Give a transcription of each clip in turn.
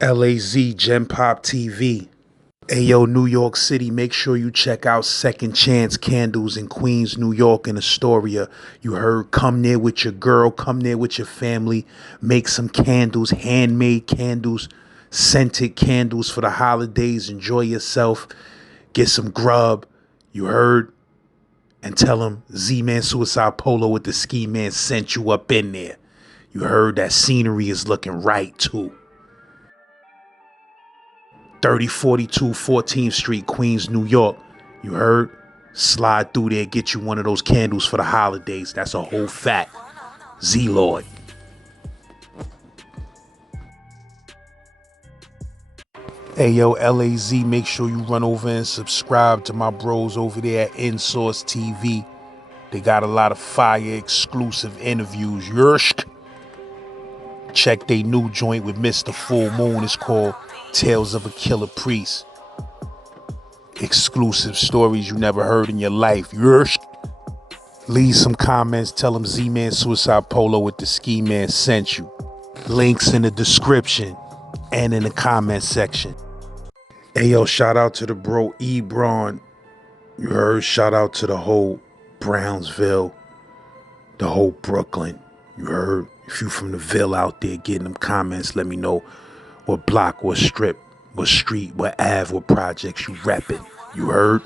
LAZ Gen Pop TV. Ayo, New York City, make sure you check out Second Chance Candles in Queens, New York and Astoria. You heard, come there with your girl, come there with your family, make some candles, handmade candles, scented candles for the holidays. Enjoy yourself, get some grub. You heard? And tell them Z-Man Suicide Polo with the Ski Man sent you up in there. You heard that scenery is looking right too. 3042 14th Street, Queens, New York. You heard? Slide through there, get you one of those candles for the holidays. That's a whole fact. Z-Lord. Hey yo, LAZ, make sure you run over and subscribe to my bros over there at InSource TV. They got a lot of fire exclusive interviews. Yersk. Check they new joint with Mr. Full Moon. It's called Tales of a Killer Priest. Exclusive stories you never heard in your life. Yersk. Leave some comments. Tell them Z-Man Suicide Polo with the Ski Man sent you. Links in the description and in the comment section. Hey yo, shout out to the bro Ebron. You heard? Shout out to the whole Brownsville, the whole Brooklyn. You heard? If you from the Ville out there getting them comments, let me know what block, what strip, what street, what Ave, what projects you repping. You heard?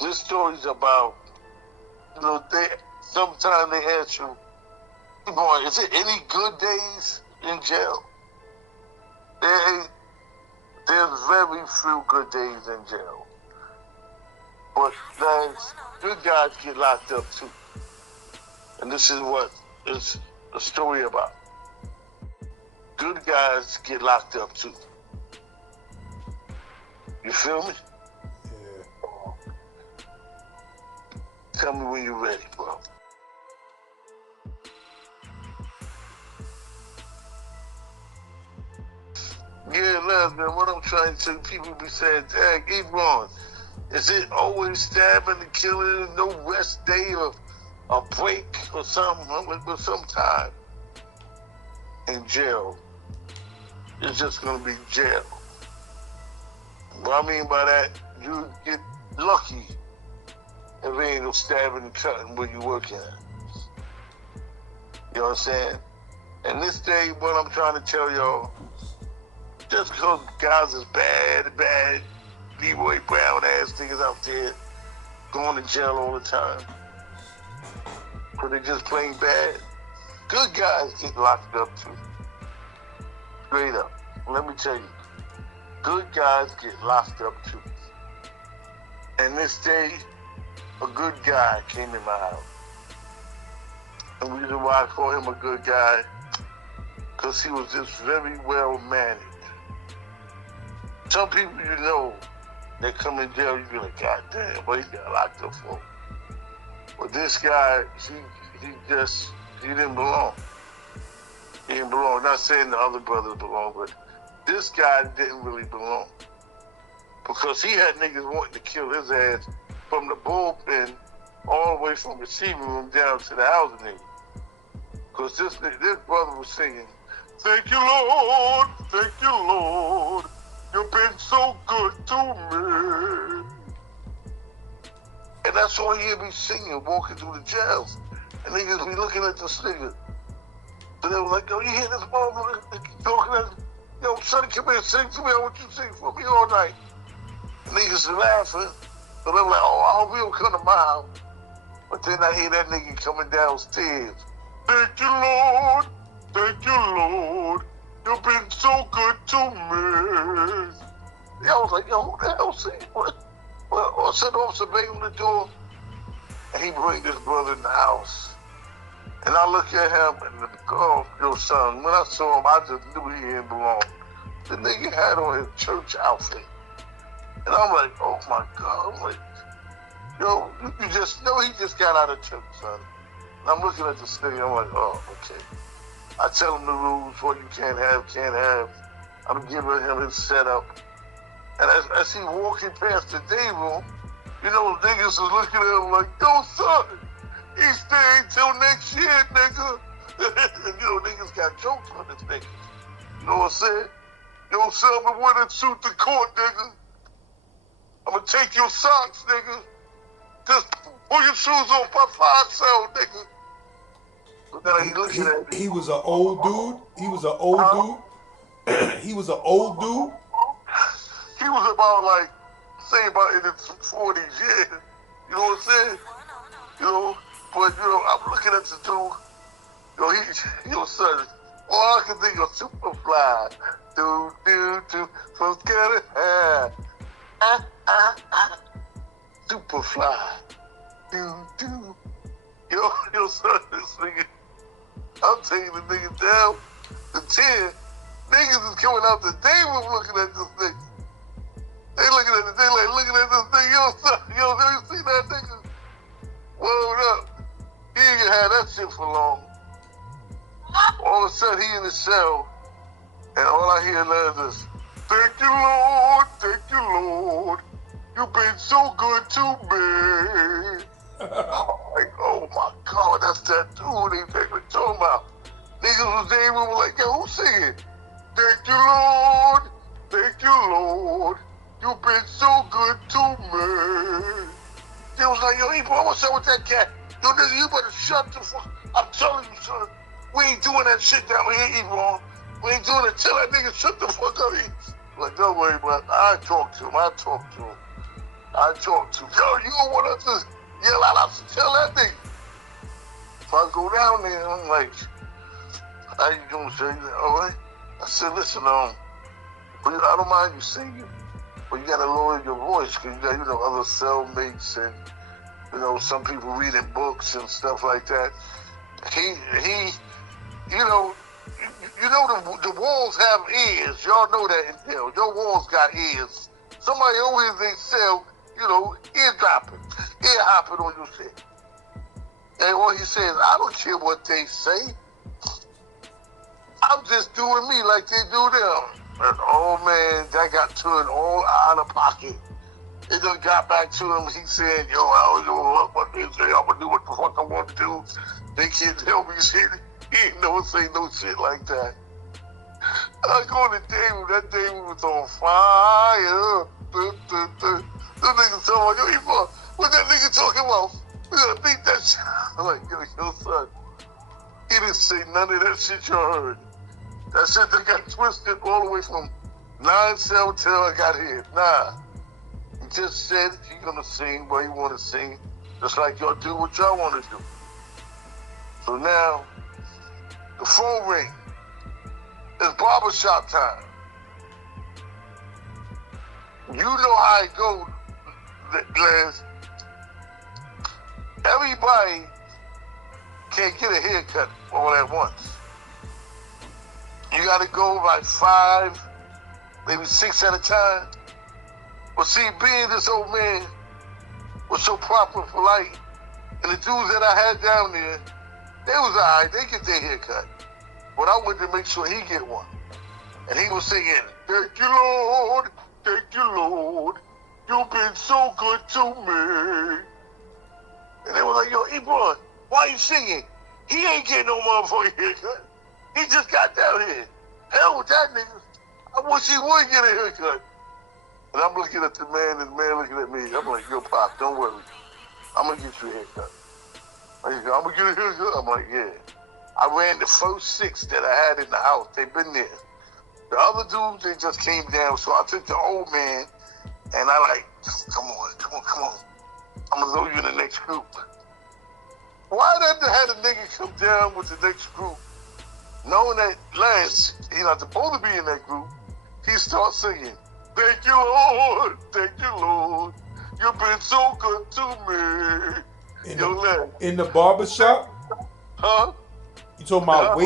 This story's about, sometimes they ask you, boy, is it any good days in jail? There's very few good days in jail. But good guys get locked up too. And this is what is a story about. Good guys get locked up too. You feel me? Yeah. Tell me when you're ready, bro. Yeah, Les, man, what I'm trying to tell people be saying, dang, Ebron, is it always stabbing and killing, no rest day or a break or something, or some time in jail? It's just gonna be jail. What I mean by that, you get lucky if there ain't no stabbing and cutting where you working at. You know what I'm saying? And this day, what I'm trying to tell y'all, just because guys is bad, Leroy Brown ass niggas out there going to jail all the time, because they just plain bad. Good guys get locked up too. Straight up. Let me tell you, good guys get locked up too. And this day, a good guy came in my house. And the reason why I call him a good guy, because he was just very well managed. Some people you know, they come in jail, you be like, God damn, what he got locked up for? But this guy, he didn't belong. He didn't belong. Not saying the other brothers belong, but this guy didn't really belong. Because he had niggas wanting to kill his ass from the bullpen all the way from the receiving room down to the housing nigga. Because this brother was singing, thank you, Lord, you've been so good to me. And that's all he be singing, walking through the jails. And niggas be looking at this nigga. So they were like, yo, you hear this motherfucker talking at, yo, son, come here, sing to me. I want you to sing for me all night. And niggas are laughing. So they were like, oh, I hope he don't come to my house. But then I hear that nigga coming downstairs. Thank you, Lord. You've been so good to me. Yeah, I was like, yo, who the hell singing? What? Well, I sent Officer Bay on the door, and he bring this brother in the house. And I look at him, and your son, when I saw him, I just knew he didn't belong. The nigga had on his church outfit. And I'm like, oh my God. I'm like, yo, you just know he just got out of church, son. And I'm looking at this nigga, I'm like, oh, okay. I tell him the rules, what you can't have. I'm giving him his setup. And as he walking past the day room, you know, niggas is looking at him like, yo, son, he staying till next year, nigga. You know, niggas got jokes on this nigga. You know what I'm saying? Yo, Selma, when it shoot the court, nigga, I'm gonna take your socks, nigga. Just pull your shoes on for 5 cents, nigga. So now he looking at me. He was an old dude. He was an old dude. He was an old dude. He was about like, say about in his 40s, yeah. You know what I'm saying? You know, but you know, I'm looking at the dude. Yo, son, all I can think of Superfly. Do, from scared of Superfly. Do. Yo, son, this nigga, I'm taking the nigga down the 10. Niggas is coming out the day room looking at this nigga. They looking at the day like looking at this nigga. Yo, son, you see that nigga? Word up. He ain't gonna have that shit for long. All of a sudden, he in the cell, and all I hear now is, thank you, Lord. You've been so good to me. I'm like, oh my God, that's that dude they talking about. Niggas was there, we were like, yo, who's singing? Thank you, Lord. You've been so good to me. They was like, yo, Ebron, what's up with that cat? Yo, nigga, you better shut the fuck. I'm telling you, son, we ain't doing that shit down here, Ebron. We ain't doing it. Tell that nigga shut the fuck up. Like, don't worry about it. I talk to him. Yo, you don't want us to yell out, tell that nigga. If I go down there, I'm like, how you doing, sir? All right? I said, listen, I don't mind you singing, but you gotta lower your voice, because you got, other cellmates and, some people reading books and stuff like that. The walls have ears. Y'all know that in hell. Your walls got ears. Somebody always they sell, ear hopping on your shit. And what he says, I don't care what they say. I'm just doing me like they do them. And oh man, that got turned all out of pocket. It just got back to him. He said, yo, I don't give a fuck what they say. I'm gonna do what the fuck I want to do. They can't help me shit. He ain't never say no shit like that. I go to David, that David was on fire. The nigga talking about, yo, Ebron, what that nigga talking about? We gotta beat that shit. I'm like, yo, son. He didn't say none of that shit y'all heard. That shit that got twisted all the way from 9-7 till I got here. Nah. He just said he's gonna sing what he wanna sing, just like y'all do what y'all wanna do. So now, the phone ring. It's barbershop time. You know how it goes, Liz. Everybody can't get a haircut all at once. You gotta go like 5, maybe 6 at a time. But see, being this old man was so proper and polite, and the dudes that I had down there, they was all right, they get their haircut. But I wanted to make sure he get one. And he was singing, thank you, Lord, you've been so good to me. And they were like, yo, Ebron, why you singing? He ain't getting no motherfucking haircut. He just got down here. Hell with that nigga. I wish he would get a haircut. And I'm looking at the man, and the man looking at me. I'm like, yo, Pop, don't worry. I'm going to get you a haircut. I'm going to get a haircut? I'm like, yeah. I ran the first 6 that I had in the house. They've been there. The other dudes, they just came down. So I took the old man, and I like, come on. I'm going to throw you in the next group. Why did I have a nigga come down with the next group, knowing that Lance, he's not supposed to be in that group? He starts singing, thank you, Lord, you've been so good to me. In the barbershop? Huh? You talking about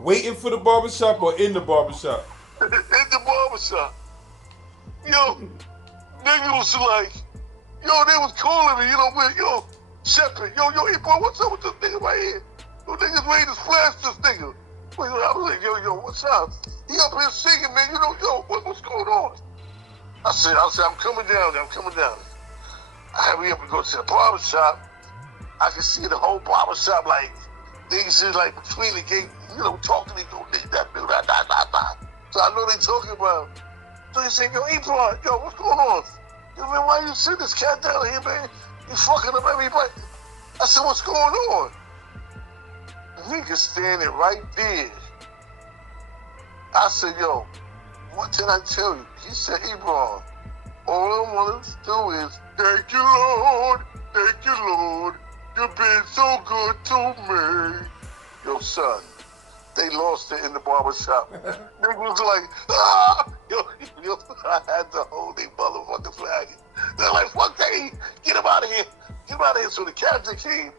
waiting for the barbershop or in the barbershop? In the barbershop. Yo, nigga was like, yo, they was calling me, Shepherd, yo, hey, boy, what's up with this nigga right here? Yo, niggas ready to splash this nigga. I was like, yo, what's up? He up here singing, man, what's going on? I said, I'm coming down there. I hurry up and go to the barbershop. I can see the whole barbershop, like, niggas is like between the gate, talking to you, that. So I know they talking about him. So he said, yo, Ebron, yo, what's going on? Yo, man, why you send this cat down here, man? He's fucking up everybody. I said, what's going on? The nigga standing right there. I said, yo, what did I tell you? He said, Ebron, all I want to do is, thank you, Lord. Thank you, Lord. You've been so good to me. Yo, son, they lost it in the barbershop. Nigga was like, ah! Yo, I had to hold they motherfucking flag. They're like, fuck that. Get him out of here. Get him out of here. So the captain came.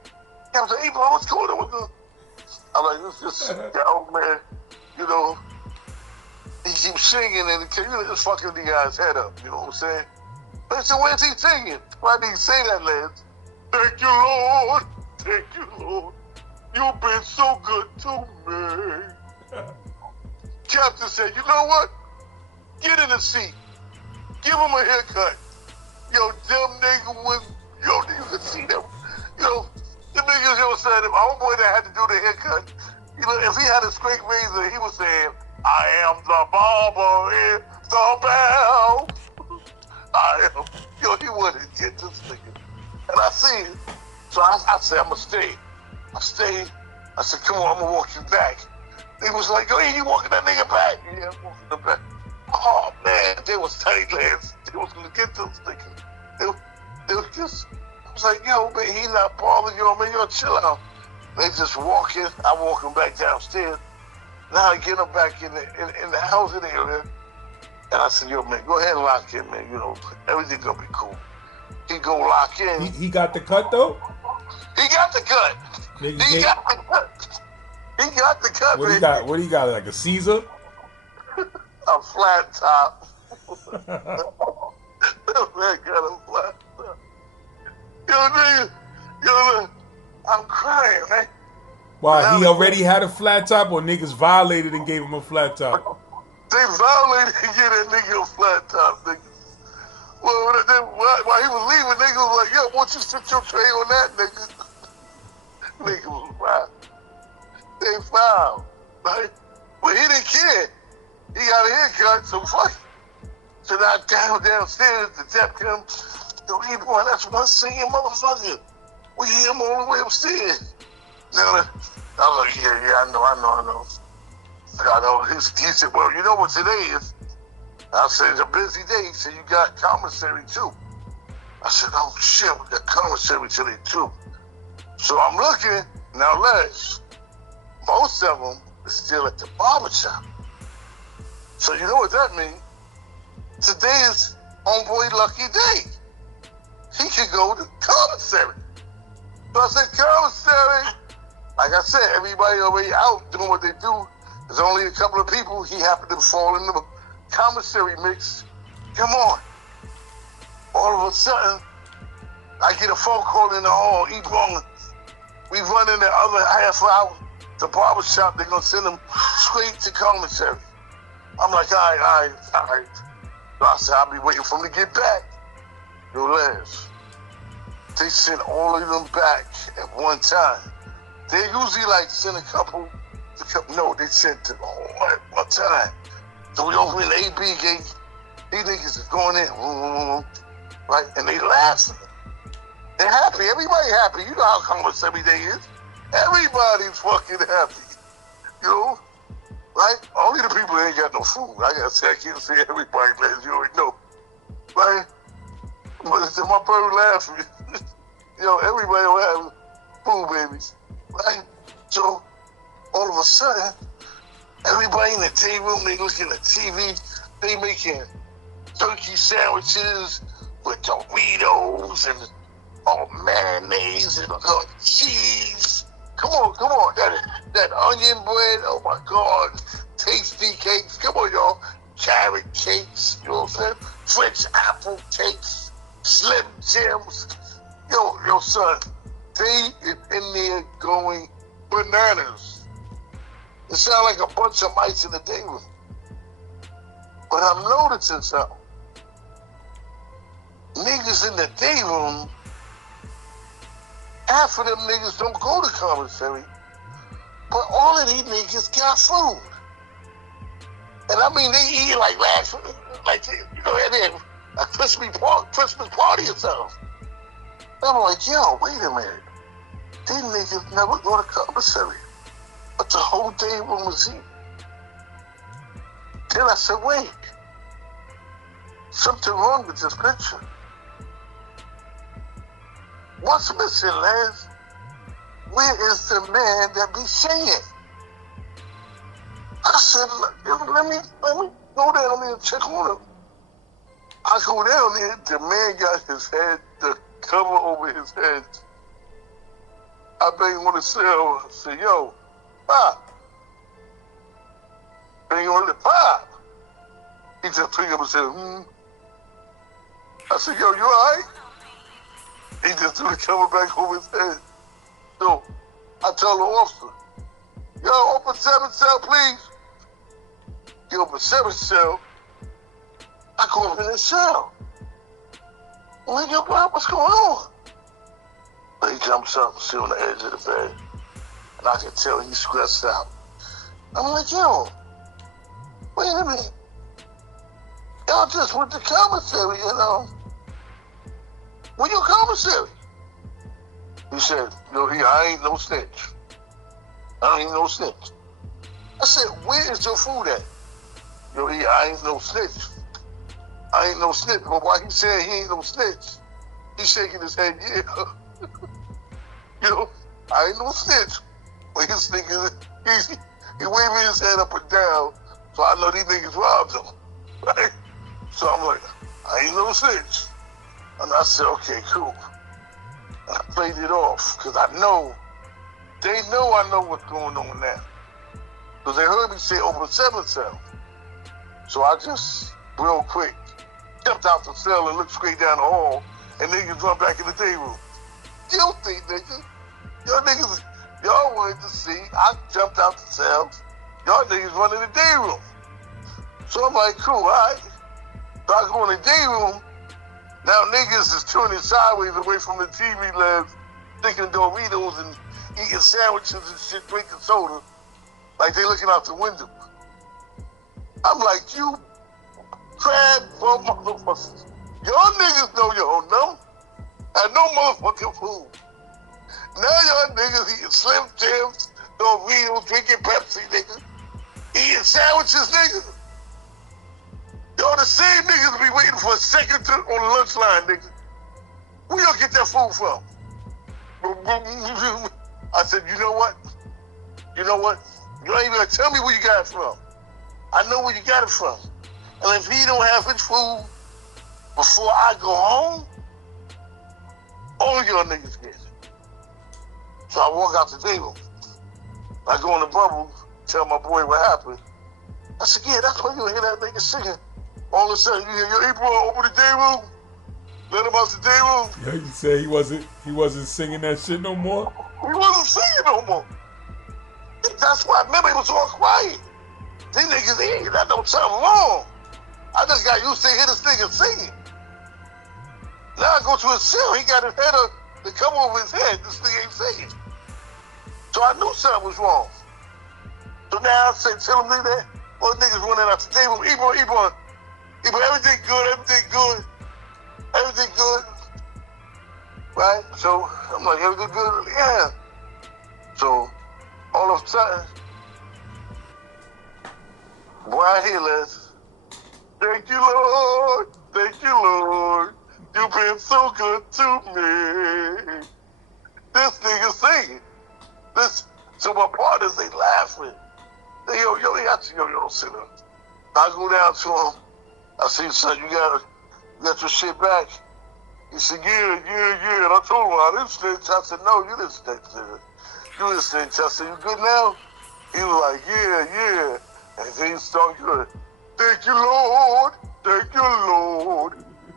Captain said, Ebron, what's going on with the... I'm like, this old man, you know, he keeps singing and it's fucking the guy's head up, you know what I'm saying? But I said, where's he singing? Why did he say that, Lance? Thank you, Lord. Thank you, Lord. You've been so good to me. Captain said, you know what? Get in the seat. Give him a haircut. Yo, them nigga was, yo, you can see them. You know, the niggas, yo, said, our homeboy that had to do the haircut, you know, if he had a straight razor, he was saying, I am the barber in the bell. I am. Yo, he wouldn't get this nigga. And I see it. So I said, I'm going to stay. I stayed. I said, come on, I'm going to walk you back. He was like, yo, you walking that nigga back? Yeah, I'm walking him back. Oh, man, they was tight, Lance. They was going to get those niggas. They was just, I was like, yo, man, he not bothering you, man, yo, chill out. They just walking. I walk him back downstairs. Now I get him back in the housing area. And I said, yo, man, go ahead and lock in, man. You know, everything going to be cool. He go lock in. He got the cut, though? He got the cut. He got the cut. He got the cut, what man. What do you got, like a Caesar? A flat top. Man got a flat top. Yo, nigga, yo, I'm crying, man. Why, he already had a flat top or niggas violated and gave him a flat top? They violated and gave that nigga a flat top, nigga. Well, while he was leaving, nigga was like, yo, why don't you sit your tray on that, nigga? Nigga was wild. They fouled, right? But he didn't care. He got a haircut, so fuck it. So now downstairs, the tap comes, yo, hey, boy, that's one singing motherfucker. We hear him all the way upstairs. Now, I was like, yeah, I know. I know. He said, well, you know what today is? I said, it's a busy day. He said, you got commissary too. I said, oh shit, we got commissary today too. So I'm looking, now Les, most of them are still at the barbershop. So you know what that means? Today is homeboy lucky day. He could go to commissary. So I said, commissary. Like I said, everybody already out doing what they do. There's only a couple of people. He happened to fall in the commissary mix. Come on. All of a sudden, I get a phone call in the hall. Ebron, we run in the other half hour to barbershop. They're going to send him straight to commissary. I'm like, all right. So I said, I'll be waiting for him to get back. Yo, Les, they sent all of them back at one time. They usually like send a couple. No, they sent them all at one time. So we open the AB gate. These niggas is going in, right? And they laughing. They're happy. Everybody happy. You know how commissary day is. Everybody's fucking happy. You know? Right? Only the people that ain't got no food. I gotta say, I can't say everybody, man. You already know. Right? But it's my bird laughing. Yo, everybody will have food babies. Right? So, all of a sudden, everybody in the day room, they looking at TV, they making turkey sandwiches with Doritos and mayonnaise and cheese. Come on. That onion bread, oh my God. Tasty cakes. Come on, y'all. Carrot cakes, you know what I'm saying? French apple cakes, Slim Jims. Yo, son, they is in there going bananas. It sounds like a bunch of mice in the day room. But I'm noticing something. Niggas in the day room, half of them niggas don't go to commissary, but all of these niggas got food. And I mean, they eat like last, like, you know, they had a Christmas party or something. And I'm like, yo, wait a minute. These niggas never go to commissary. But the whole day room was eating. Then I said, wait. Something wrong with this picture. What's missing, Les? Where is the man that be singing? I said, let me go down there and check on him. I go down there, the man got his head, the cover over his head. I bang on the cell, I said, yo, Pop. Bang on the Pop. He just picked up and said, I said, yo, you all right? He just threw the cover back over his head. So I tell the officer, yo, open 7 cell, please. He opened 7 cell. I go up in the cell. I'm like, yo, Bob, what's going on? He jumps up, sit on the edge of the bed, and I can tell he's stressed out. I'm like, yo, wait a minute. Y'all just went to commissary, you know. When you commissary? He said, yo, I ain't no snitch. I ain't no snitch. I said, where is your food at? Yo, I ain't no snitch. I ain't no snitch. But why he said he ain't no snitch, he's shaking his head, yeah. Yo, I ain't no snitch. But he's thinking, he waving his head up and down, so I know these niggas robbed him, right? So I'm like, I ain't no snitch. And I said, okay, cool. And I played it off, because I know I know what's going on now. Because they heard me say open 7 cell. So I just, real quick, jumped out the cell and looked straight down the hall, and niggas run back in the day room. Guilty, niggas. Y'all wanted to see, I jumped out the cell, y'all niggas run in the day room. So I'm like, cool, all right. So I go in the day room, now niggas is turning sideways away from the TV labs, thinking Doritos and eating sandwiches and shit, drinking soda, like they looking out the window. I'm like, you crab bum motherfuckers. Y'all niggas know y'all know. And no motherfucking food. Now y'all niggas eating Slim Jims, Doritos, drinking Pepsi, nigga. Eating sandwiches, nigga. Y'all the same niggas be waiting for a second on the lunch line, nigga. Where y'all get that food from? I said, you know what? You ain't even gonna tell me where you got it from. I know where you got it from. And if he don't have his food before I go home, all y'all niggas get it. So I walk out the day room. I go in the bubble, tell my boy what happened. I said, yeah, that's why you hear that nigga singing. All of a sudden, you hear your Ebron open the day room. Let him out the day room. Yeah, you say he wasn't singing that shit no more? He wasn't singing no more. That's why, remember, it was all quiet. These niggas, they ain't got no something wrong. I just got used to hear this nigga singing. Now I go to his cell, he got his head up, to come over his head, this nigga ain't singing. So I knew something was wrong. So now I said, tell him that, all the niggas running out the day room, Ebron, everything good. Right? So I'm like, everything good? Yeah. So all of a sudden, boy, I hear Les. Thank you, Lord. You've been so good to me. This nigga singing. So my partners, they laughing. They, I said, yo, sit up. I go down to him. I said, son, you got your shit back? He said, yeah. And I told him, I didn't snitch. I said, no, you didn't snitch, nigga. You didn't snitch. I said, you good now? He was like, yeah. And then he started good. Thank you, Lord.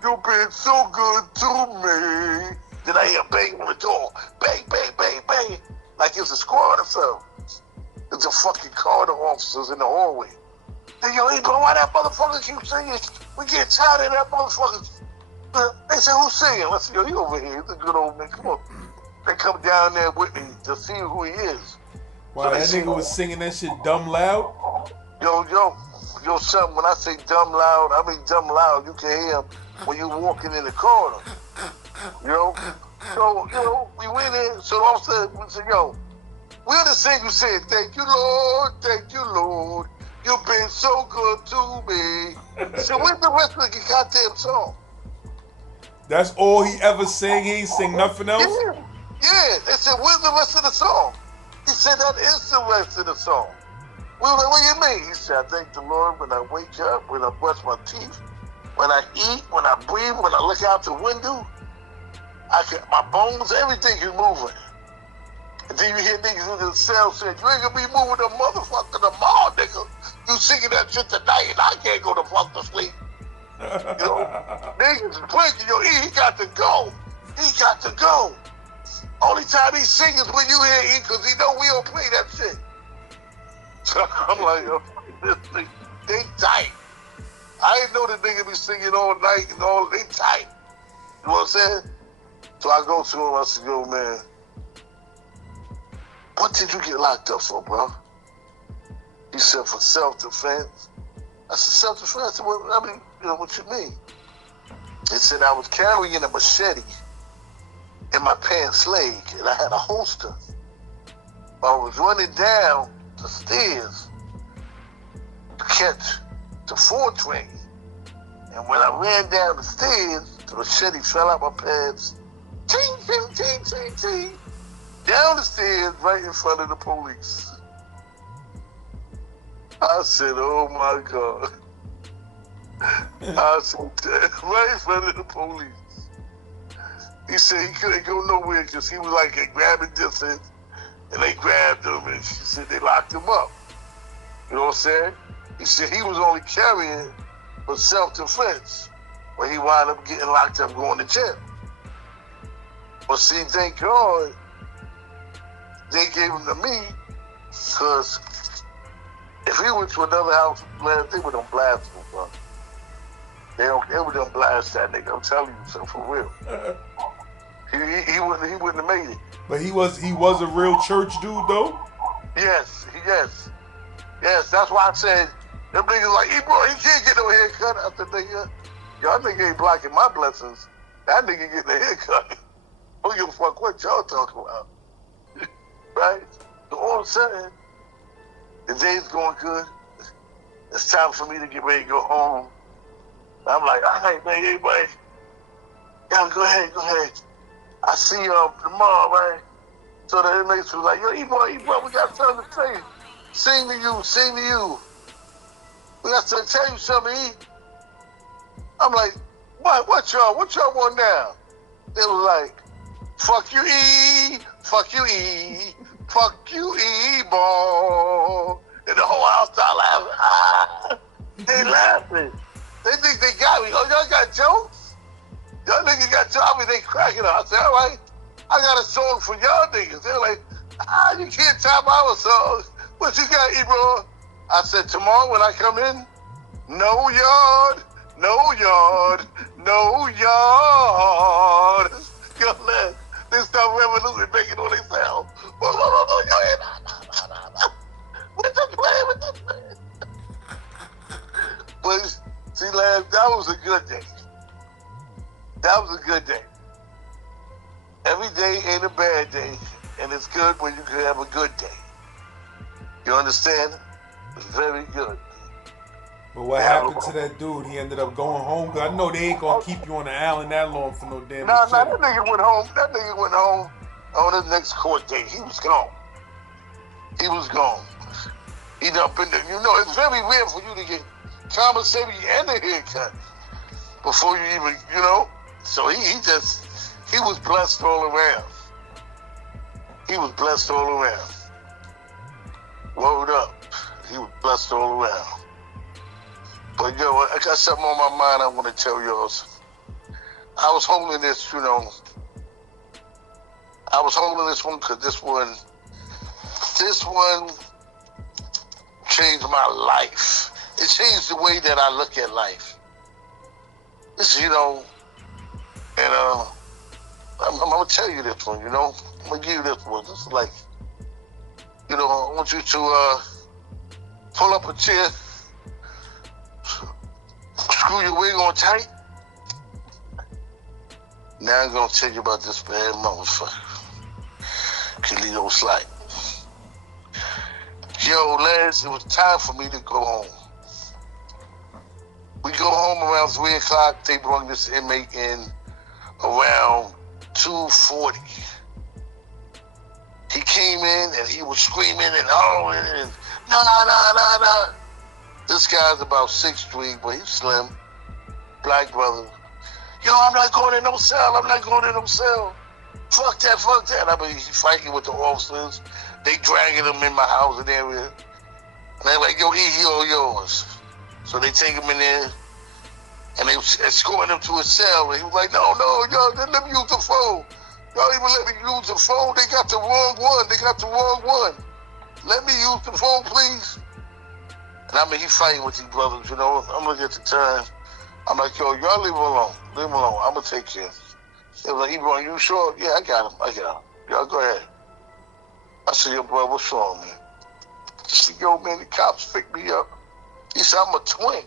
You've been so good to me. Then I hear bang on the door. Bang. Like it's a squad or something. It's a fucking car, the officers in the hallway. Hey, yo, Ebron, why that motherfucker keep singing? We get tired of that motherfucker. They said, who's singing? Let's see, yo, he over here. He's a good old man. Come on. They come down there with me to see who he is. Wow, so that nigga was singing that shit dumb loud? Yo, Yo, son, when I say dumb loud, I mean dumb loud. You can hear him when you're walking in the corner. You know? So, we went in. So all of a sudden, we said, yo, we're the singer saying, thank you, Lord. Thank you, Lord. You've been so good to me. So where's the rest of the goddamn song? That's all he ever sang. He ain't sing nothing else. Yeah. They said, where's the rest of the song? He said, that is the rest of the song. We were like, what do you mean? He said, I thank the Lord when I wake up, when I brush my teeth, when I eat, when I breathe, when I look out the window. My bones, everything is moving. And then you hear niggas in the cell saying, you ain't gonna be moving the motherfucker tomorrow, nigga. You singing that shit tonight and I can't go to fuck to sleep. You know, niggas is breaking your ear. He got to go. He got to go. Only time he sings is when you hear E, because he know we don't play that shit. So I'm like, yo, this thing, they tight. I didn't know the nigga be singing all night and all, they tight. You know what I'm saying? So I go to him, I said, yo, man, what did you get locked up for, bro? He said, for self-defense. I said, self-defense? I said, well, I mean, you know, what you mean? He said, I was carrying a machete in my pants leg, and I had a holster. I was running down the stairs to catch the 4 train. And when I ran down the stairs, the machete fell out my pants. Ting, ting, ting, ting, ting. Down the stairs, right in front of the police. I said, oh my God. I said, right in front of the police. He said he couldn't go nowhere because he was like at grabbing distance, and they grabbed him, and she said they locked him up. You know what I'm saying? He said he was only carrying for self-defense, but he wound up getting locked up going to jail. But see, thank God, they gave him to me, because if he went to another house, they would have blasted him, bro. They would have blasted that nigga. I'm telling you, so for real. He wouldn't have made it. But he was a real church dude though? Yes. That's why I said, them niggas like, Ebron, he can't get no haircut. I said, nigga, y'all nigga ain't blocking my blessings. That nigga getting a haircut. Don't give a fuck what y'all talking about. Right? So all of a sudden, the day's going good. It's time for me to get ready to go home. I'm like, all right, man, everybody. Y'all go ahead. I see y'all tomorrow, right? So the inmates was like, yo, Ebron, we got something to say. Sing to you. We got to tell you something to eat. I'm like, what y'all want now? They was like, fuck you, E, Ebron. And the whole house started laughing. Ah, they laughing. They think they got me. Oh, y'all got jokes? Y'all niggas got jokes? I mean, they cracking up. I said, all right, I got a song for y'all niggas. They're like, you can't top our songs. What you got, Ebron? I said, tomorrow when I come in, no yard. Yo, man, they start revolution making all they sound. With the plan. But see, lad, that was a good day. Every day ain't a bad day, and it's good when you can have a good day. You understand? It's very good. But what happened to that dude? He ended up going home. 'Cause I know they ain't gonna keep you on the island that long for no damn Nah, shit. that nigga went home. On the next court date. He was gone. He done been there. You know, it's very rare for you to get commissary and a haircut before you even, you know. So he was blessed all around. Word up. He was blessed all around. But yo, I got something on my mind I want to tell y'all. I was holding this, you know. I was holding this one because this one changed my life. It changed the way that I look at life. This, you know, and I'm gonna tell you this one, you know. I'm gonna give you this one. This is like, you know, I want you to pull up a chair screw your wig on tight. Now I'm gonna tell you about this bad motherfucker. Khalil Slight. Yo, lads, it was time for me to go home. We go home around 3 o'clock. They brought this inmate in around 2:40. He came in and he was screaming and hollering and nah. This guy's about 6'3", but he's slim. Black brother. Yo, I'm not going in no cell. I'm not going in no cell. Fuck that. I mean, he's fighting with the officers. They dragging him in my housing area. And they're like, yo, he all yours. So they take him in there and they escorting him to a cell. And he was like, no, yo, let me use the phone. Y'all even let me use the phone. They got the wrong one. Let me use the phone, please. And I mean, he fighting with these brothers, you know. I'm looking at the time. I'm like, yo, y'all leave him alone. I'm going to take care of him. They was like, Ebron, you sure? Yeah, I got him. Y'all go ahead. I said, yo, bro, what's wrong, man? He said, yo, man, the cops picked me up. He said, I'm a twin.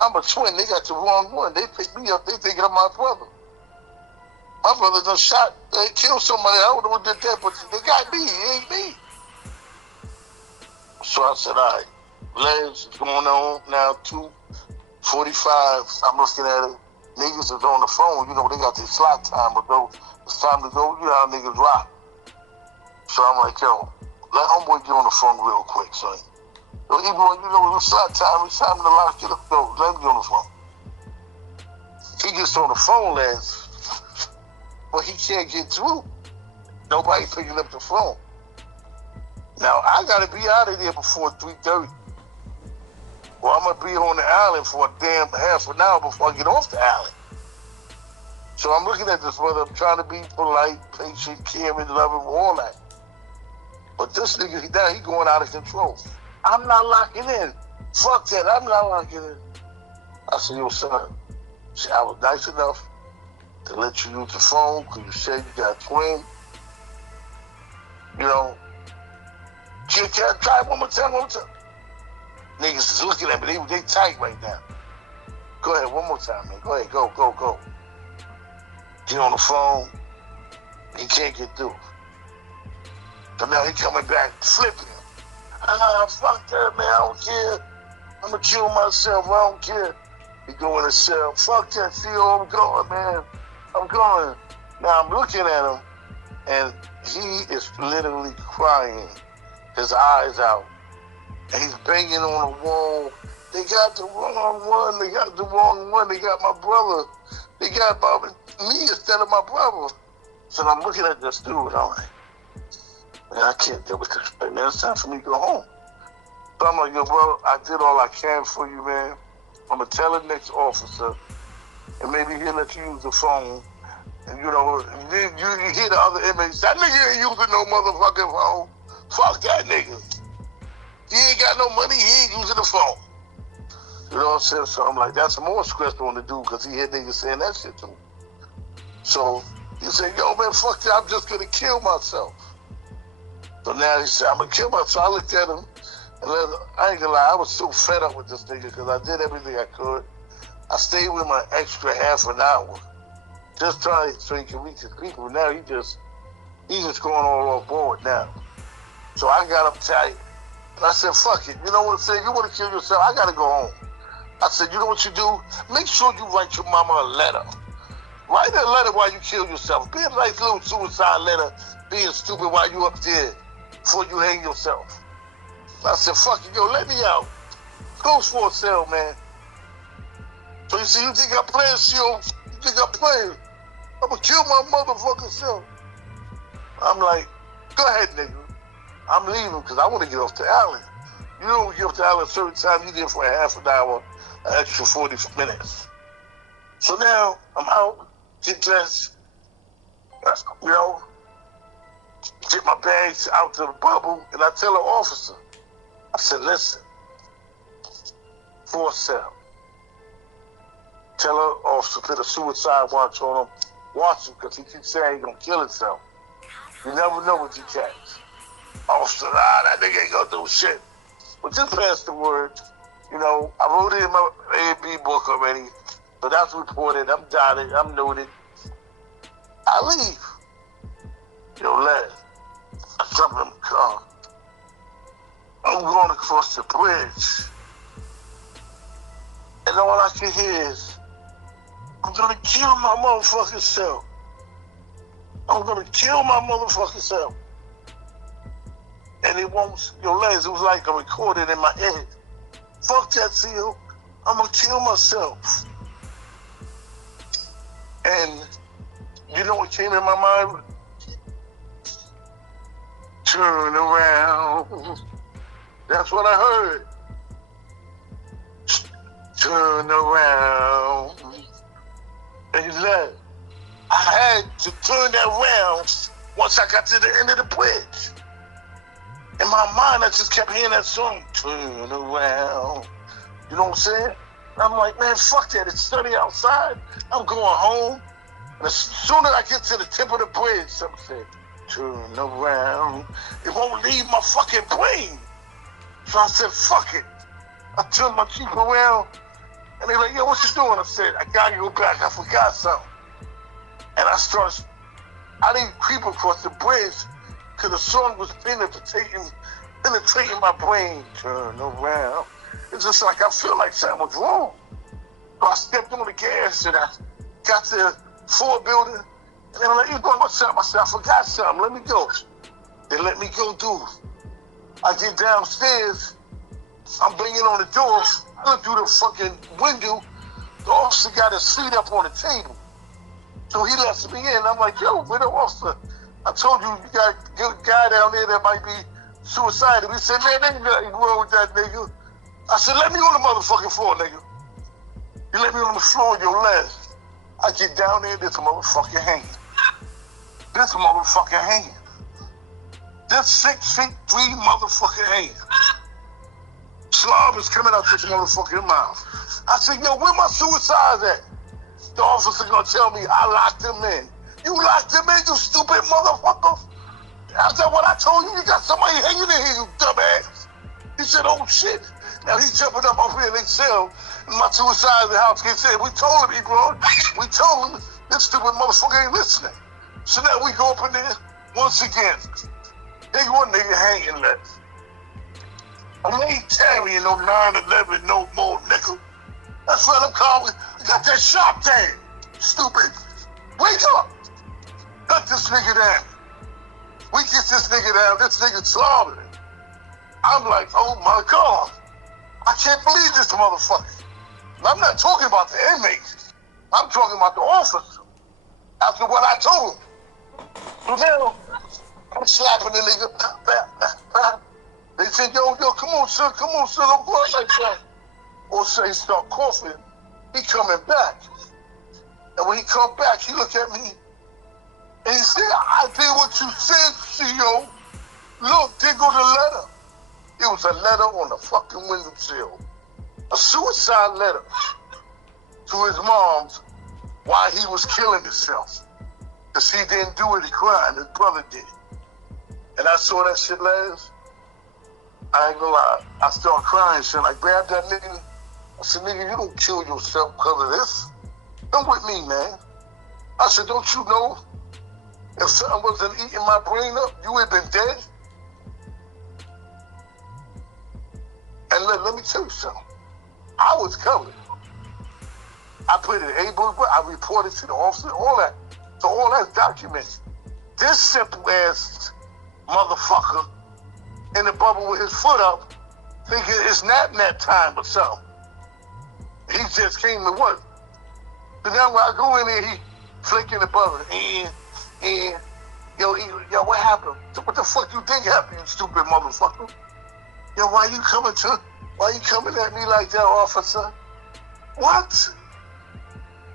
They got the wrong one. They picked me up. They thinking I'm my brother. My brother done shot, they killed somebody. I don't know what did that, but they got me. It ain't me. So I said, all right, lads, it's going on now, 2:45. I'm looking at it. Niggas is on the phone. You know, they got their slot time, but though it's time to go, you know how niggas rock. So I'm like, yo, let homeboy get on the phone real quick, son. Yo, Ebron, you know, it's slot time. It's time to lock it up. Yo, let him get on the phone. He gets on the phone, lads, but he can't get through. Nobody picking up the phone. Now, I got to be out of there before 3:30. Well, I'm going to be on the island for a damn half an hour before I get off the island. So I'm looking at this brother. I'm trying to be polite, patient, caring, loving, all that. But this nigga, now he going out of control. I'm not locking in. Fuck that. I'm not locking in. I said, yo, son, see, I was nice enough to let you use the phone because you said you got a twin. You know, can I try it one more time? Niggas is looking at me. They tight right now. Go ahead, one more time, man. Go ahead, go. Get on the phone. He can't get through. So now he coming back, flipping him. Fuck that, man. I don't care. I'm going to kill myself. I don't care. He go in the cell. Fuck that, Theo. I'm going, man. I'm going. Now I'm looking at him, and he is literally crying. His eyes out. And he's banging on the wall. They got the wrong one. They got my brother. They got me instead of my brother. So I'm looking at this dude, and I'm like, man, I can't deal with this. Man, it's time for me to go home. So I'm like, yo, bro, I did all I can for you, man. I'm going to tell the next officer, and maybe he'll let you use the phone. And, you know, you hear the other inmates, that nigga ain't using no motherfucking phone. Fuck that nigga. He ain't got no money, he ain't using the phone. You know what I'm saying? So I'm like, that's more stressful on the dude because he hear niggas saying that shit to him. So he said, yo, man, fuck that, I'm just going to kill myself. So now he said, I'm going to kill myself. So I looked at him, and I ain't going to lie, I was so fed up with this nigga because I did everything I could. I stayed with him an extra half an hour, just trying so he can reach his people. Now he's just going all off board now. So I got uptight. And I said, fuck it. You know what I'm saying? You want to kill yourself? I got to go home. I said, you know what you do? Make sure you write your mama a letter. Write a letter while you kill yourself. Be a nice little suicide letter, being stupid while you up there before you hang yourself. I said, fuck it. Yo, let me out. Goes for a cell, man. So you see, you think I'm playing, Seal? You think I'm playing? I'm going to kill my motherfucking self. I'm like, go ahead, nigga. I'm leaving because I want to get off the island. You don't get off the island a certain time, you there for a half an hour, an extra 40 minutes. So now I'm out, get dressed, you know, get my bags out to the bubble, and I tell the officer, I said, listen, for a cell. Tell her officer, put a suicide watch on him, watch him, because he keeps saying he's going to kill himself. You never know what you catch. Officer, that nigga ain't gonna do shit. But just pass the word. You know, I wrote it in my A and B B-book already. So that's reported. I'm dotted. I'm noted. I leave. Yo, Les, I jump in the car. I'm going across the bridge. And all I can hear is, I'm gonna kill my motherfucking self. I'm gonna kill my motherfucking self. And it won't, Les, it was like a recording in my head. Fuck that, CEO. I'm gonna kill myself. And you know what came in my mind? Turn around. That's what I heard. Turn around. And you said, I had to turn that around once I got to the end of the bridge. In my mind, I just kept hearing that song, turn around. You know what I'm saying? And I'm like, man, fuck that. It's sunny outside. I'm going home. And as soon as I get to the tip of the bridge, something said, turn around. It won't leave my fucking brain. So I said, fuck it. I turned my Jeep around. And they're like, yo, what you doing? I said, I gotta go back. I forgot something. And I didn't creep across the bridge because the song was penetrating my brain. Turn around. It's just like I feel like something was wrong. So I stepped on the gas and I got to the Ford building. And they were like, you going what's up? I said, I forgot something. Let me go. They let me go, dude. I get downstairs. I'm banging on the door. I look through the fucking window. The officer got his feet up on the table. So he lets me in. I'm like, yo, where the officer? I told you got a guy down there that might be suicidal. He said, man, ain't nothing wrong with that nigga. I said, let me on the motherfucking floor, nigga. You let me on the floor on your legs. I get down there, there's a motherfucking hanging. There's a motherfucking hanging. There's 6 feet 3 motherfucking hanging. Slob is coming out this motherfucking mouth. I said, yo, where my suicides at? The officer gonna tell me I locked him in. You locked him in, you stupid motherfucker. After what I told you, you got somebody hanging in here, you dumbass. He said, oh shit. Now he's jumping up over here in his cell. And my suicide in the house, he said, we told him, Ebron. We told him, this stupid motherfucker ain't listening. So now we go up in there once again. They one nigga hanging left. I ain't carrying no 9/11 no more, nigga. That's what I'm calling. I got that shot thing. Stupid. Wake up. Cut this nigga down. We get this nigga down. This nigga slaughtered. I'm like, oh my God. I can't believe this motherfucker. And I'm not talking about the inmates. I'm talking about the officer. After what I told him. So now, I'm slapping the nigga. They said, yo, come on, son, don't go out like that. Or say, start coughing. He coming back. And when he come back, he look at me and he said, I did what you said, CEO. Look, there go the letter. It was a letter on the fucking windowsill. A suicide letter to his mom's while he was killing himself. Because he didn't do any crime, his brother did. And I saw that shit last. I ain't gonna lie. I started crying, shit. I grabbed that nigga. I said, nigga, you don't kill yourself because of this. Come with me, man. I said, don't you know if something wasn't eating my brain up, you would have been dead? And let me tell you something. I was covered. I put it in Ebron, I reported to the officer, all that. So all that's documented. This simple ass motherfucker in the bubble with his foot up, thinking it's nap time or something. He just came to work. So now when I go in there, he flicking the bubble. And yo, what happened? So what the fuck you think happened, you stupid motherfucker? Yo, why you coming at me like that, officer? What?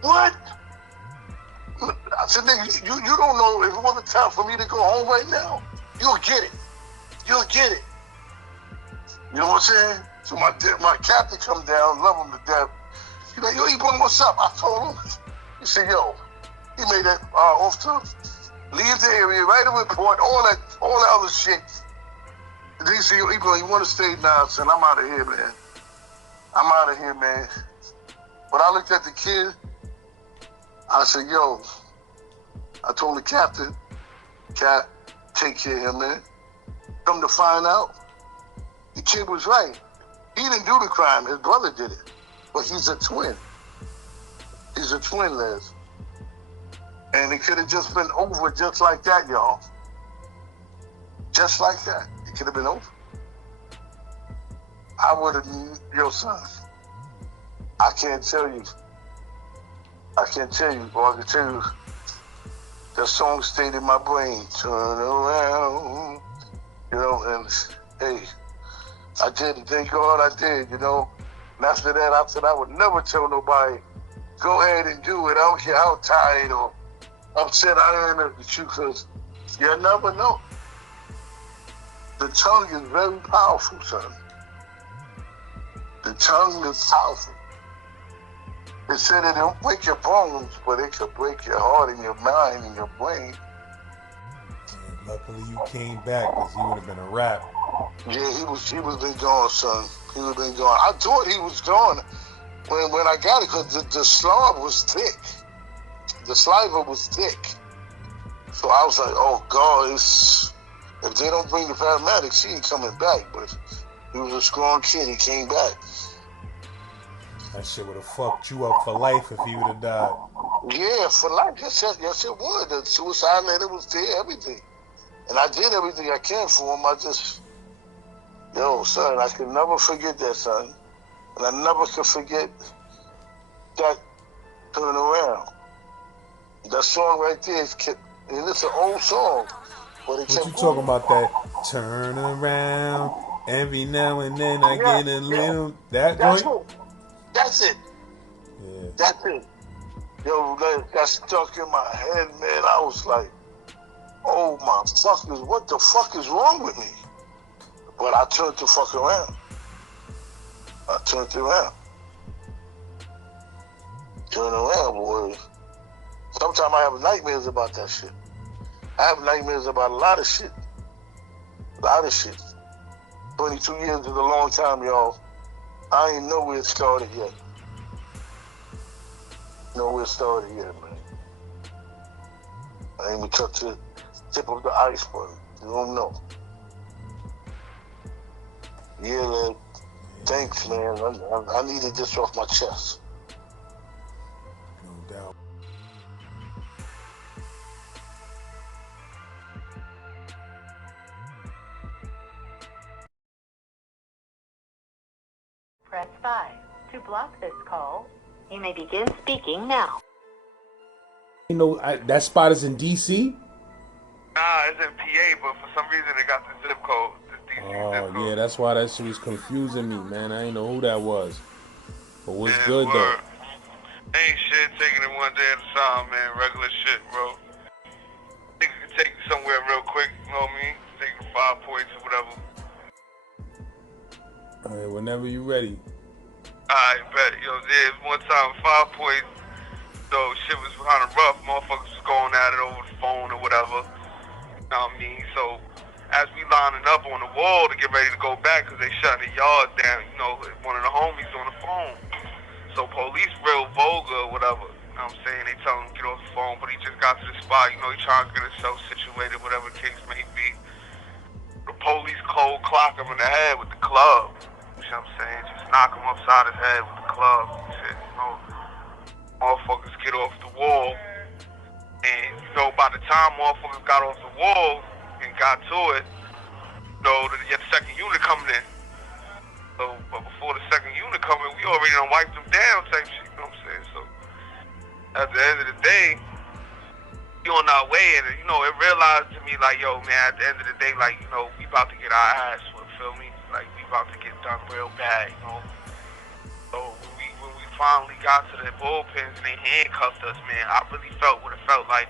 I said, nigga, you don't know if it wasn't time for me to go home right now. You'll get it. You know what I'm saying? So my captain come down, love him to death. He's like, yo, Ebron, what's up? I told him. He said, yo, he made that officer leave the area, write a report, all that other shit. And then he said, yo, Ebron, you want to stay now? I said, I'm out of here, man. When I looked at the kid, I said, yo, I told the captain, Cap, take care of him, man. Come to find out, the kid was right. He didn't do the crime, his brother did it. But he's a twin. He's a twin, Les. And it could have just been over just like that, y'all. Just like that. It could have been over. I would have, yo, son, I can't tell you. I can't tell you, but I can tell you, that song stayed in my brain. Turn around. You know, and hey, I did, thank God I did, you know. And after that, I said I would never tell nobody, go ahead and do it. I don't care how tired or upset I am at you, because you never know. The tongue is very powerful, son. The tongue is powerful. They said it don't break your bones, but it could break your heart and your mind and your brain. And luckily you came back, because he would have been a wrap. Yeah, he was been gone, son. He would have been gone. I thought he was gone when I got it, because the slab was thick. The saliva was thick. So I was like, oh God, if they don't bring the paramedics, he ain't coming back. But he was a strong kid, he came back. That shit would have fucked you up for life if he would have died. Yeah, for life. Yes, it would. The suicide letter was there, everything. And I did everything I can for him. Yo, son, I can never forget that, son. And I never could forget that turn around. That song right there is kept, and it's an old song. But it What you talking about, that turn around, every now and then I get a little, that joint? That's it. Yeah. That's it. Yo, that stuck in my head, man. I was like, oh my fuckers, what the fuck is wrong with me? But I turned the fuck around. I turned around. Turn around, boy. Sometimes I have nightmares about that shit. I have nightmares about a lot of shit. A lot of shit. 22 years is a long time, y'all. I ain't know where it started yet. Nowhere started yet, man. I ain't even touched the tip of the iceberg. You don't know. Yeah, man. Thanks, man. I needed this off my chest. No doubt. Press 5. To block this call, you may begin speaking now. You know, that spot is in D.C.? Nah, it's in PA, but for some reason it got the zip code. The DC zip code. Yeah, that's why that shit was confusing me, man. I didn't know who that was. But what's good, word. though? Ain't shit, taking it one day at a time, man. Regular shit, bro. Nigga can take you somewhere real quick, you know what I mean? Take you 5 points or whatever. All right, whenever you ready. Alright, bet. Yo, there's one time 5 points, though shit was kind of rough. Motherfuckers was going at it over the phone or whatever. You know what I mean? So, as we lining up on the wall to get ready to go back, because they shutting the yard down, you know, one of the homies on the phone. So police real vulgar or whatever. You know what I'm saying? They tell him to get off the phone, but he just got to the spot. You know, he trying to get himself situated, whatever the case may be. The police cold clock him in the head with the club. You know what I'm saying? Just knock him upside his head with the club. Shit, you know, motherfuckers get off the wall. And, you know, by the time motherfuckers got off the wall and got to it, you know, the second unit coming in. So, but before the second unit coming, we already done wiped them down type shit, you know what I'm saying? So, at the end of the day, we on our way, and, you know, it realized to me, like, yo, man, at the end of the day, like, you know, we about to get our ass whipped, feel me? Like, we about to get done real bad, you know? So, when we finally got to the bullpens and they handcuffed us, man, I really felt what it felt like.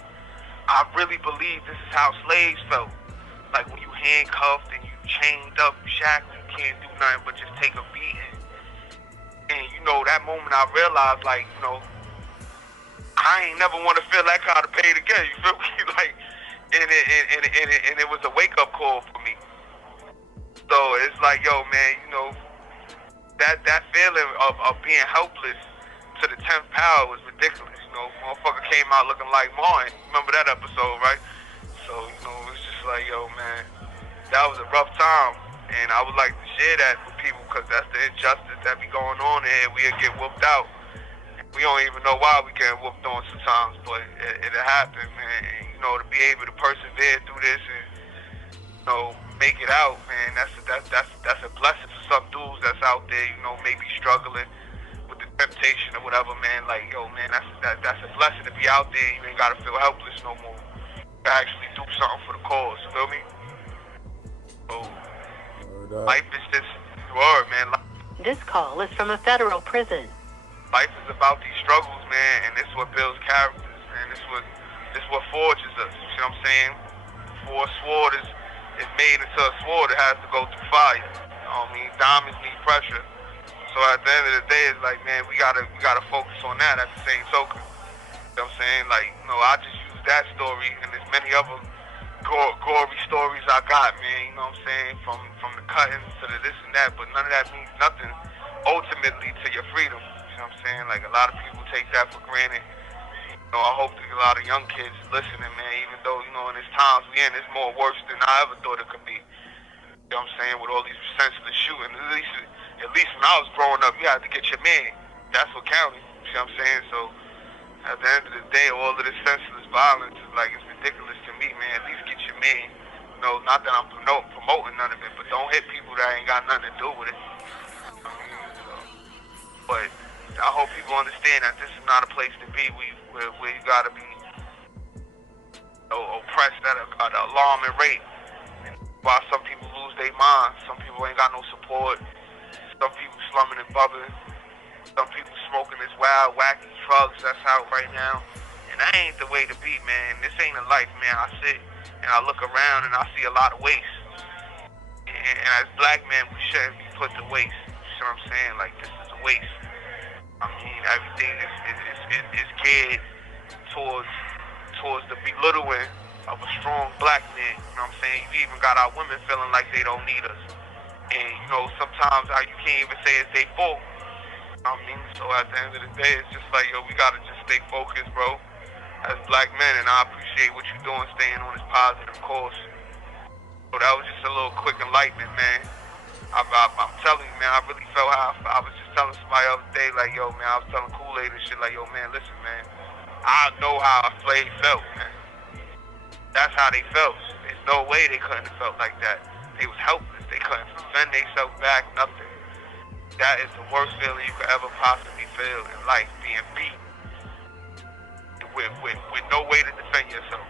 I really believe this is how slaves felt. Like, when you handcuffed and you chained up, shackled, you can't do nothing but just take a beating. And, you know, that moment I realized, like, you know, I ain't never want to feel that kind of pain again, you feel me? Like, and it was a wake-up call for me. So it's like, yo, man, you know, that feeling of being helpless to the 10th power was ridiculous. You know, motherfucker came out looking like Martin. Remember that episode, right? So, you know, it was just like, yo, man, that was a rough time. And I would like to share that with people because that's the injustice that be going on here. We'll get whooped out. We don't even know why we get whooped on sometimes, but it'll happen, man. And, you know, to be able to persevere through this and, you know, make it out, man, that's a blessing for some dudes that's out there, you know, maybe struggling with the temptation or whatever, man. Like, yo, man, that's a blessing to be out there. You ain't gotta feel helpless no more. You can actually do something for the cause. Feel me? So, life is just word, man. This call is from a federal prison. Life is about these struggles, man, and this is what builds characters, man. This is what forges us. You see what I'm saying? For a sword is made into a sword, it has to go through fire. You know what I mean? Diamonds need pressure. So at the end of the day, it's like, man, we gotta focus on that at the same token. You know what I'm saying? Like, you know, I just use that story, and there's many other gory stories I got, man. You know what I'm saying? From the cuttings to the this and that, but none of that means nothing ultimately to your freedom. You know what I'm saying? Like, a lot of people take that for granted. You know, I hope that a lot of young kids listening, man, even though, you know, in these times we in, it's more worse than I ever thought it could be. You know what I'm saying? With all these senseless shooting. At least when I was growing up, you had to get your man. That's what counted. You know what I'm saying? So, at the end of the day, all of this senseless violence is like, it's ridiculous to me, man. At least get your man. You know, not that I'm promoting none of it, but don't hit people that ain't got nothing to do with it. I mean, so, but I hope people understand that this is not a place to be where you gotta be, you know, oppressed at an alarming rate. And while some people lose their minds, some people ain't got no support, some people slumming and bubbling, some people smoking this wild, wacky drugs that's out right now. And that ain't the way to be, man. This ain't a life, man. I sit and I look around and I see a lot of waste. And as black men, we shouldn't be put to waste. You see what I'm saying? Like, this is a waste. I mean, everything is geared towards the belittling of a strong black man. You know what I'm saying? You even got our women feeling like they don't need us. And, you know, sometimes you can't even say it's their fault. I mean, so at the end of the day, it's just like, yo, we gotta just stay focused, bro, as black men. And I appreciate what you're doing, staying on this positive course. So that was just a little quick enlightenment, man. I'm telling you, man, I really felt how I was just telling somebody the other day, like, yo, man, I was telling Kool-Aid and shit, like, yo, man, listen, man, I know how a slave felt, man. That's how they felt. There's no way they couldn't have felt like that. They was helpless. They couldn't defend themselves back, nothing. That is the worst feeling you could ever possibly feel in life, being beat with no way to defend yourself.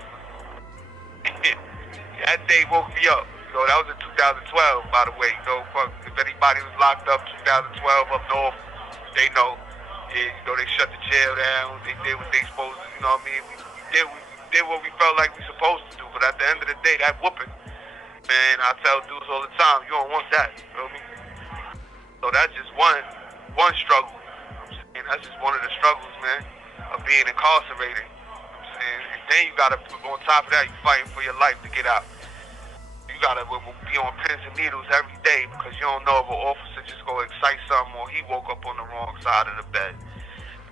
That day woke me up. You know, that was in 2012, by the way. You know, if anybody was locked up 2012 up north, they know. Yeah, you know, they shut the jail down. They did what they supposed to. You know what I mean? We did what we felt like we supposed to do. But at the end of the day, that whooping, man, I tell dudes all the time, you don't want that. You feel me? So that's just one struggle. And that's just one of the struggles, man, of being incarcerated. You know what I'm saying? And then you gotta, on top of that, you fighting for your life to get out. You gotta be on pins and needles every day because you don't know if an officer just gonna excite something or he woke up on the wrong side of the bed.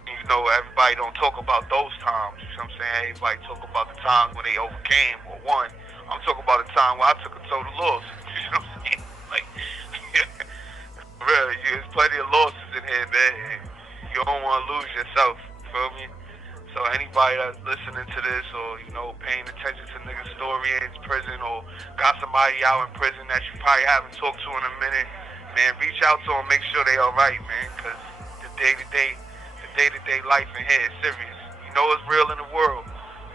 And you know, everybody don't talk about those times. You know what I'm saying? Everybody talk about the times when they overcame or won. I'm talking about the time where I took a total loss. You know what I'm saying? Like, really, there's plenty of losses in here, man. And you don't want to lose yourself. Feel me? So anybody that's listening to this or, you know, paying attention to niggas' story in prison or got somebody out in prison that you probably haven't talked to in a minute, man, reach out to them, make sure they all right, man, because the day-to-day life in here is serious. You know it's real in the world,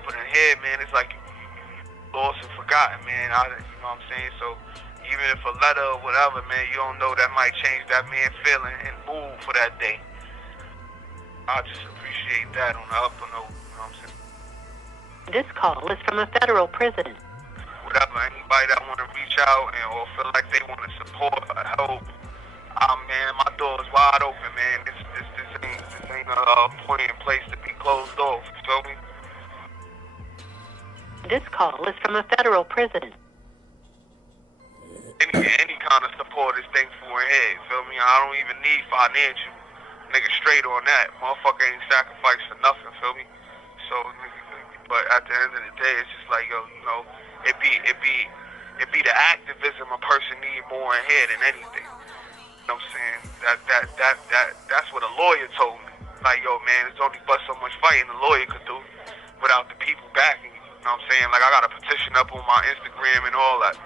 but in here, man, it's like you lost and forgotten, man. You know what I'm saying? So even if a letter or whatever, man, you don't know, that might change that man's feeling and mood for that day. I just appreciate that on the upper note, you know what I'm saying? This call is from a federal prison. Whatever, anybody that want to reach out or feel like they want to support or help, man, my door is wide open, man. This ain't a point in place to be closed off, you feel me? This call is from a federal prison. Any kind of support is thankful in here, you feel me? I don't even need financial. Nigga straight on that. Motherfucker ain't sacrificed for nothing, feel me? So, but at the end of the day, it's just like, yo, you know, it be the activism a person need more in here than anything. You know what I'm saying? That's what a lawyer told me. Like, yo, man, it's only but so much fighting the lawyer could do without the people backing you. You know what I'm saying? Like, I got a petition up on my Instagram and all that.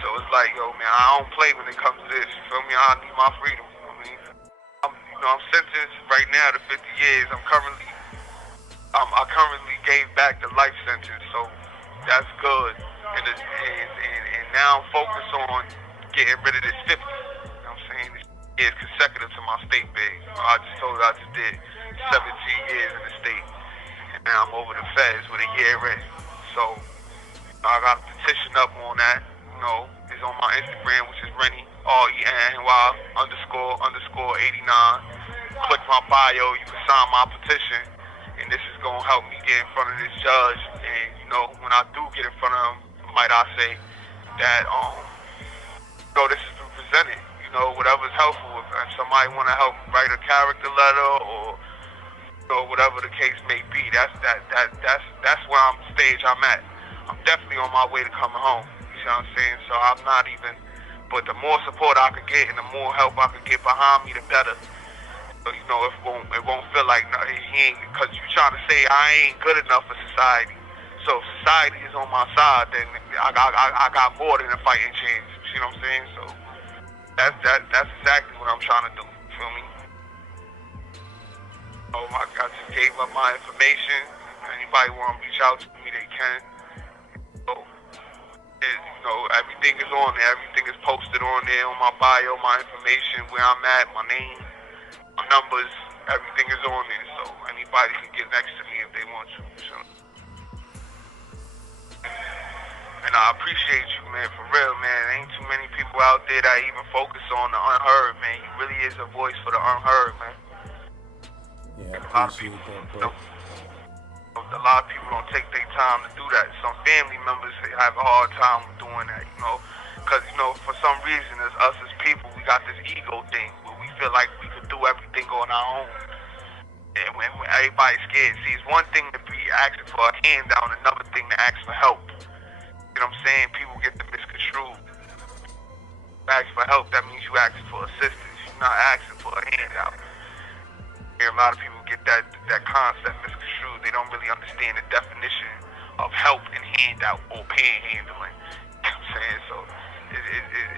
So it's like, yo, man, I don't play when it comes to this. You feel me? I need my freedom. I mean, I'm sentenced right now to 50 years. I currently gave back the life sentence, so that's good. And now I'm focused on getting rid of this 50. You know what I'm saying? This years consecutive to my state bid. I just told you I just did 17 years in the state. And now I'm over the feds with a year in. So I got a petition up on that. You know, it's on my Instagram, which is Renny, RENY__89. Click my bio, you can sign my petition. And this is going to help me get in front of this judge. And, you know, when I do get in front of him, might I say that, this is presented. You know, whatever's helpful. If somebody want to help write a character letter or, you know, whatever the case may be, that's where stage I'm at. I'm definitely on my way to coming home. You know what I'm saying? So I'm not even, but the more support I could get and the more help I could get behind me, the better. You know, it won't feel like he ain't, because you trying to say I ain't good enough for society. So if society is on my side, then I got more than a fighting chance. You know what I'm saying? So that's exactly what I'm trying to do. You feel me? Oh my God, I just gave up my information. Anybody want to reach out to me, they can. So, you know, everything is on there. Everything is posted on there on my bio, my information, where I'm at, my name. My numbers, everything is on there, so anybody can get next to me if they want to. So. And I appreciate you, man, for real, man. Ain't too many people out there that even focus on the unheard, man. You really is a voice for the unheard, man. Yeah, a lot of people, a lot of people don't take their time to do that. Some family members have a hard time with doing that, you know, because, you know, for some reason, as us as people, we got this ego thing. Feel like we could do everything on our own. And when everybody's scared, see, it's one thing to be asking for a handout and another thing to ask for help. You know what I'm saying? People get the misconstrued. Ask for help, that means you asking for assistance. You're not asking for a handout. And a lot of people get that concept misconstrued. They don't really understand the definition of help and handout or panhandling. You know what I'm saying? So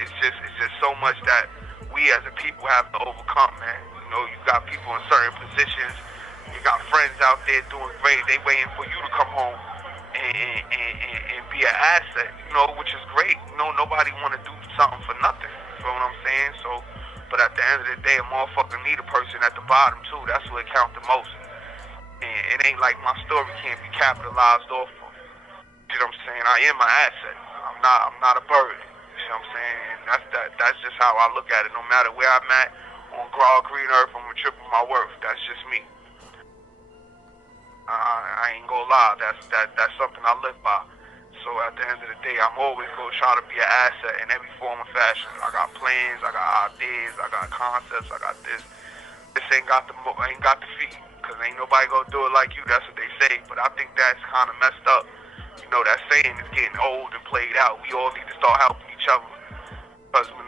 it's just so much that we as a people have to overcome, man. You know, you got people in certain positions. You got friends out there doing great. They waiting for you to come home and be an asset, you know, which is great. You know, nobody want to do something for nothing. You know what I'm saying? So, but at the end of the day, a motherfucker need a person at the bottom, too. That's what counts the most. And it ain't like my story can't be capitalized off of. You know what I'm saying? I am an asset. I'm not a burden. You know what I'm saying? And that's just how I look at it. No matter where I'm at on green earth, I'm gonna triple my worth. That's just me. I ain't gonna lie. That's something I live by. So at the end of the day, I'm always gonna try to be an asset in every form of fashion. I got plans, I got ideas, I got concepts, I got this. This ain't got the feet, cause ain't nobody gonna do it like you. That's what they say. But I think that's kind of messed up. You know, that saying is getting old and played out. We all need to start helping each other. Because when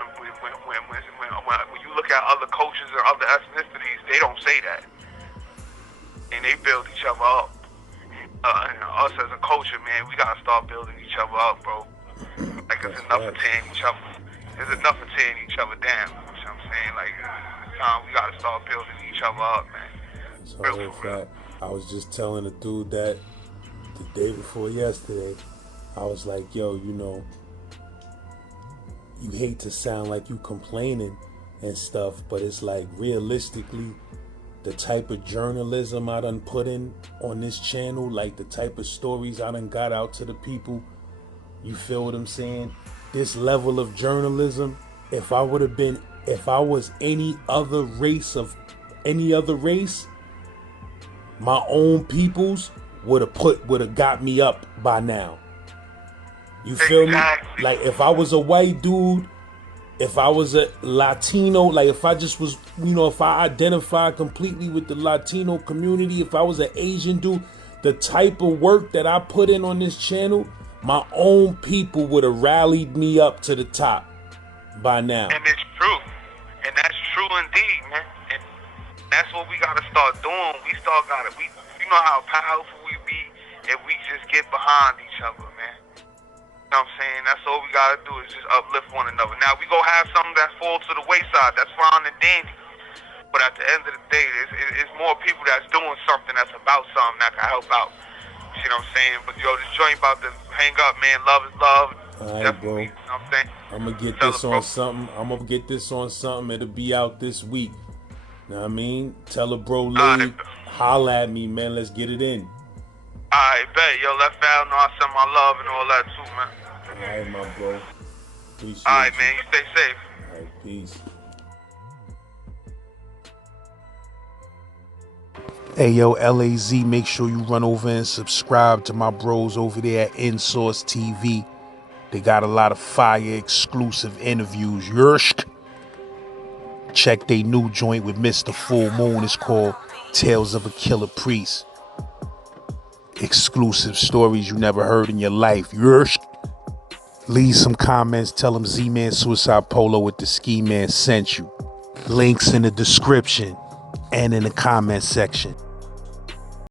you look at other cultures and other ethnicities, they don't say that. And they build each other up. Us as a culture, man, we gotta start building each other up, bro. Like, there's enough of tearing each other. There's enough of tearing each other down. You know what I'm saying? Like, we gotta start building each other up, man. So in fact, I was just telling a dude that the day before yesterday, I was like, yo, you know, you hate to sound like you complaining and stuff, but it's like, realistically, the type of journalism I done put in on this channel, like the type of stories I done got out to the people, you feel what I'm saying? This level of journalism, if I was any other race, my own peoples would have got me up by now. You feel me? Like, if I was a white dude if I was a Latino, like if I just was, if I identified completely with the Latino community, if I was an Asian dude, the type of work that I put in on this channel, my own people would have rallied me up to the top by now. And it's true. And that's true indeed, man. And that's what we gotta start doing. You know how powerful we be if we just get behind each other, man. You know what I'm saying? That's all we gotta do is just uplift one another. Now we gonna have something that falls to the wayside. That's fine and dandy. But at the end of the day, it's more people that's doing something that's about something that can help out. You know what I'm saying? But yo, this joint about to hang up, man. Love is love. All right, Definitely, bro. you know what I'm saying? I'm gonna get this on something. It'll be out this week. Know what I mean? Tell a bro Lady, holla at me, man. Let's get it in. Alright, bet. Yo, let Val know I send my love and all that too, man. Alright, my bro. Appreciate Alright, you. man. You stay safe. Alright, peace. Hey yo, LAZ, make sure you run over and subscribe to my bros over there at InSource TV. They got a lot of fire exclusive interviews. Yersk. Check they new joint with Mr. Full Moon. It's called Tales of a Killer Priest. Exclusive stories you never heard in your life. Yersk. Leave some comments. Tell them Z-Man Suicide Polo with the Ski Man sent you. Links in the description and in the comment section.